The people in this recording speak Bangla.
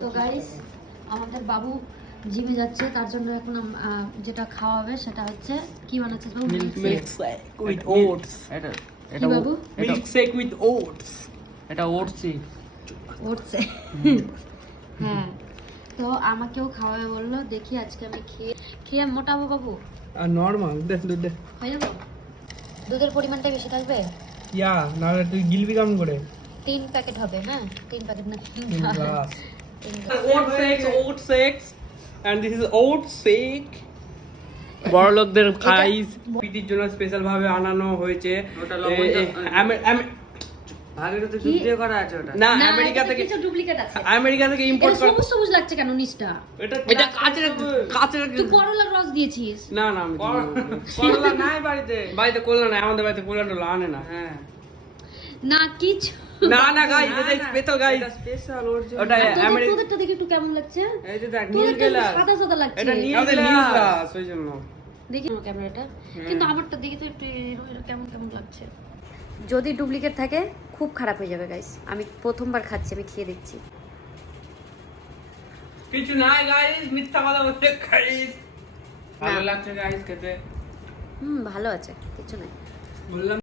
তো গাইস আমাদের বাবু জিমে যাচ্ছে, তার জন্য এখন যেটা খাওয়া হবে সেটা হচ্ছে কি বানাচ্ছে বাবু? Milk shake with oats. কি বাবু? Milk shake with oats. এটা ওটসই। ওটস। হ্যাঁ, তো আমাকেও খাওয়াবে বললো, দেখি আজকে আমি খেয়ে মোটাবো বাবু। আর নরমাল দুধ দে। হয়ে যাবো? দুধের পরিমাণটা বেশি থাকবে? ইয়া না তুই গিলবি কেমন করে? 3 প্যাকেট হবে। হ্যাঁ 3 প্যাকেট না 3 glass. 3 oat shakes and this is oat shake বড়লোকদের খাইস পিটির জন্য স্পেশাল ভাবে আনানো হয়েছে। ভাগের তো দুধ দিয়ে করা আছে ওটা। না না, আমেরিকা থেকে কিছু ডুপ্লিকেট আছে। আমেরিকা থেকে ইম্পোর্ট এটা করা। সবুজ সবুজ লাগছে কেন নিচটা? এটা কাঁচের তুই করলার রস দিয়েছিস? না না আমি করলা নাই বাড়িতে। বাড়িতে করলা না, আমাদের বাড়িতে করলা টোলা আনে না। হ্যাঁ না কিছু না না গাইস এটা স্পেশাল গাইস। এটা স্পেশাল অরিজিনাল। ওটা আমেরিকা তোদেরটা দেখে একটু কেমন লাগছে? এই যে দেখ নীল তোদেরটা গ্লাস। সাদা সাদা লাগছে। এটা নীল আমাদের নীল গ্লাস। গ্লাস ওই জন্য। দেখি আমার ক্যামেরাটা, কিন্তু আমারটা দেখি তো একটু এরকম কেমন কেমন লাগছে। যদি ডুপ্লিকেট থাকে খুব খারাপ হয়ে যাবে গাইস। আমি প্রথমবার খাচ্ছি, আমি খেয়ে দেখছি। কিছু নাই গাইস, মিথ্যা কথা বলতে গাইস। ভালো লাগছে গাইস খেতে। ভালো আছে, কিছু নাই। বললাম